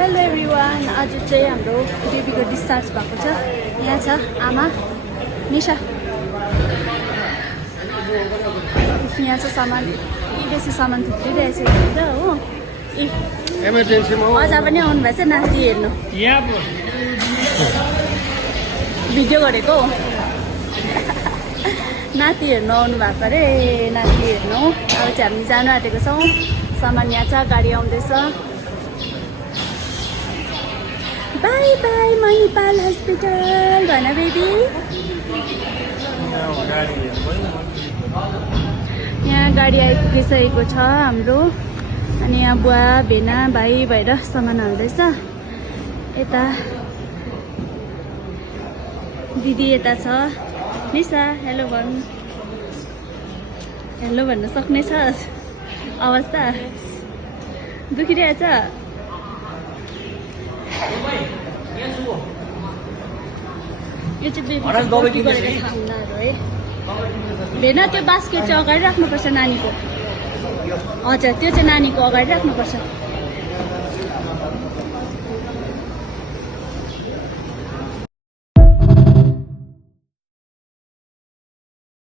Hello everyone, आज चाहिँ हाम्रो बेबीको डिस्चार्ज भएको छ। यहाँ छ आमा निशा। यहाँ छ सामान, बेसी सामान थुप्रिरहेको छ हो। इमर्जेन्सीमा अझ पनि आउनु भएको छ नाति हेर्नु। भिडियो गरेको नाति हेर्नु आउनु भएको अरे। नाति हेर्नु अब चाहिँ हामी जानु आँटेको छौँ। सामान यहाँ छ, गाडी आउँदैछ। बाई बाई मणिपाल हस्पिटल भन बेबी। यहाँ गाडी आइपुगिसकेको छ हाम्रो। अनि यहाँ बुवा भेना भाइ भएर सामान हाल्दैछ। यता दिदी यता छ। निशा हेलो भन्नु, हेलो भन्न सक्ने छ? अवस्था दुखिरहेछ? यो चाहिँ बेबी गरेको खानाहरू है। भेना त्यो बास्केट चाहिँ अगाडि राख्नुपर्छ नानीको। हजुर त्यो चाहिँ नानीको अगाडि राख्नुपर्छ।